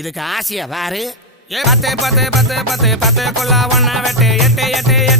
இதுக்கு ஆசையா பாரு. பத்து பத்து பத்து பத்து பத்து கொள்ளா ஒன்னா வெட்டு எட்டு எட்டு எட்டு